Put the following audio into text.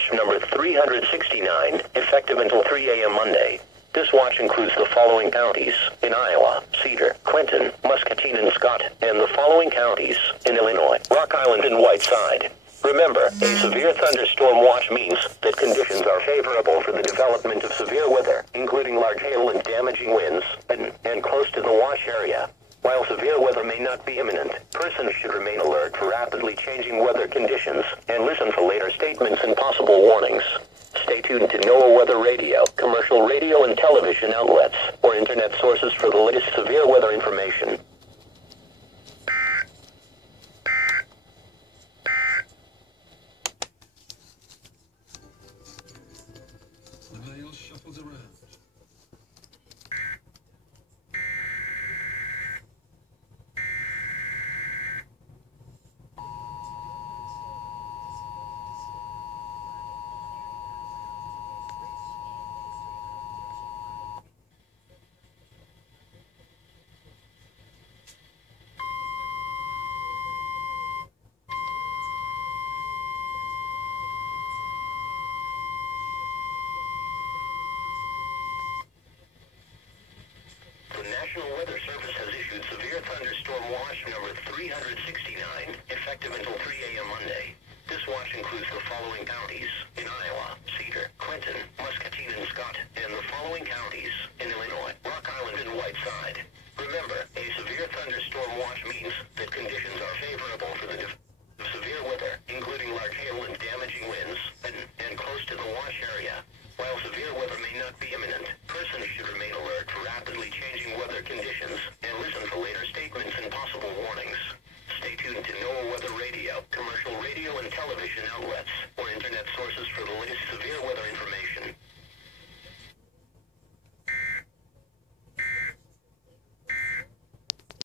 watch number 369, effective until 3 a.m. Monday. This watch includes the following counties in Iowa: Cedar, Clinton, Muscatine, and Scott, and the following counties in Illinois: Rock Island and Whiteside. Remember, a severe thunderstorm watch means that conditions are favorable for the development of severe weather, including large hail and damaging winds, and close to the watch area. While severe weather may not be imminent, persons should remain alert for rapidly changing weather conditions and listen for later statements and possible warnings. Stay tuned to NOAA Weather Radio, commercial radio and television outlets, or internet sources for the latest severe weather information. The mail shuffles around. The National Weather Service has issued severe thunderstorm watch number 369, effective until 3 a.m. Monday. This watch includes the following counties in Iowa: Cedar, Clinton, Muscatine, and Scott, and the following counties in Illinois: Rock Island and Whiteside. Remember, a severe thunderstorm watch means that conditions are favorable for the severe weather, including large hail and damaging winds, and close to the watch area. While severe weather may not be imminent, persons should remain alert for rapidly changing weather conditions and listen for later statements and possible warnings. Stay tuned to NOAA Weather Radio, commercial radio and television outlets,